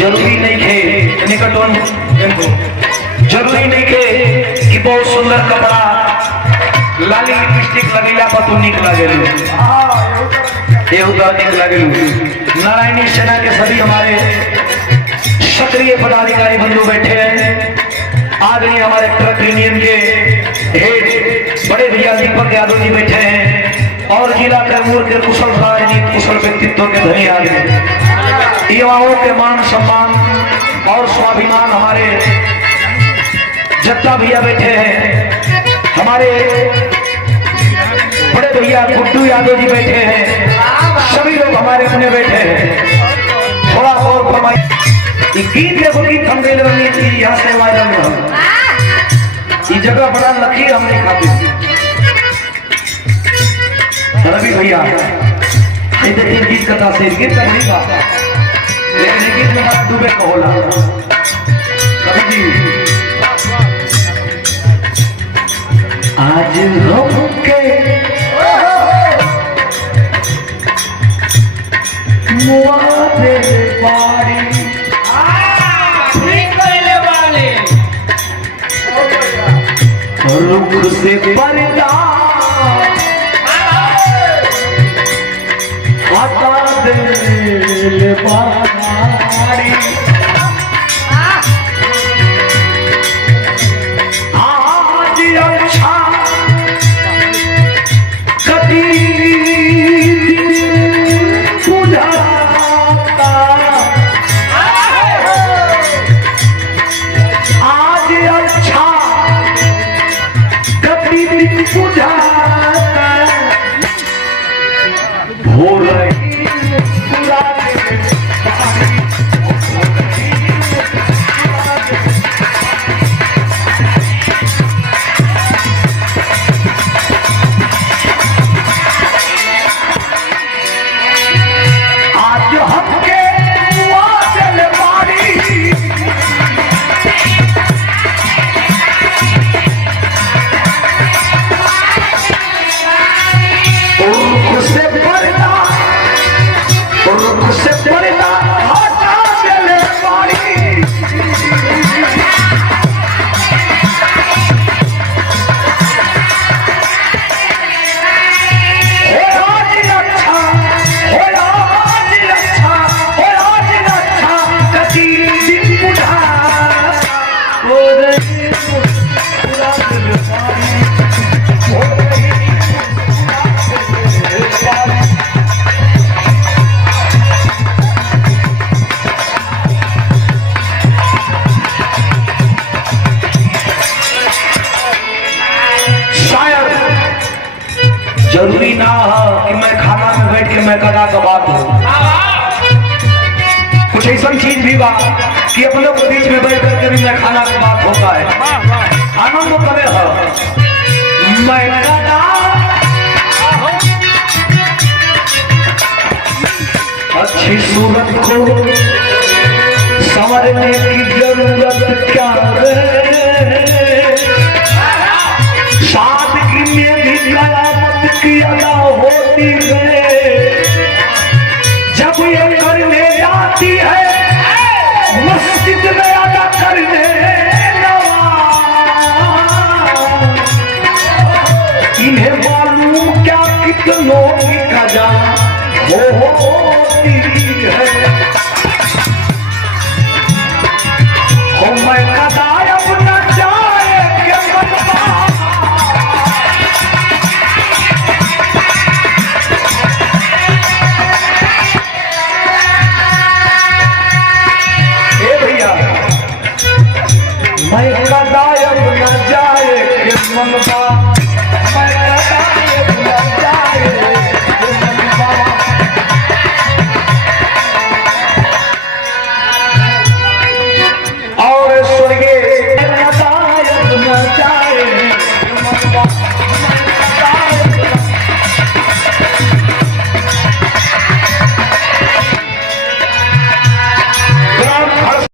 जरूरी नहीं खे निकटोन जरूरी नहीं खे कि बहुत सुंदर कपड़ा लाली लिपस्टिक लगेला पर तू निक लगेलू निक लगेलू। नारायणी सेना के सभी हमारे सक्रिय पदाधिकारी बंधु बैठे हैं। आदरणीय हमारे ट्रक यूनियन के हेड बड़े भैया दीपक यादव जी बैठे हैं और जिला कैमूर के कुशल राजनीति कुशल व्यक्तित्व के धनी आदमी युवाओं के मान सम्मान और स्वाभिमान हमारे जत्ता भैया बैठे हैं। हमारे बड़े भैया गुड्डू यादव जी बैठे हैं। सभी लोग हमारे अपने बैठे हैं। थोड़ा और फरमाइए गीत देखो गीत हम गए रही यहाँ से वायरल में हम ये जगह बड़ा लकी हम नहीं खाते रवि भैया देखिए गीत कथा से गीत का बड़ी बात है लेकिन गीत में बड़ा डूबे का होला कभी जी आज हमके मुआदे पारी रुख से पर्दा हटा दिल बारी आज अच्छा कभी बुझाता आज अच्छा बुझाता हो रही आज हमके वादल मारी जरूरी ना है कि मैं खाना में बैठ के मैं कदा का बात हूँ। कुछ ऐसा चीज भी बा कि अपने के बीच में बैठ करके भी मैं खाना की बात होता है आनंद करे है मैं कदा अच्छी सूरत को संवरने की जरूरत क्या है सादगी में भी की अदा होती है जब ये करने जाती है मस्जिद में अदा करने इन्हें मालूम क्या कितनों की कजा होती है।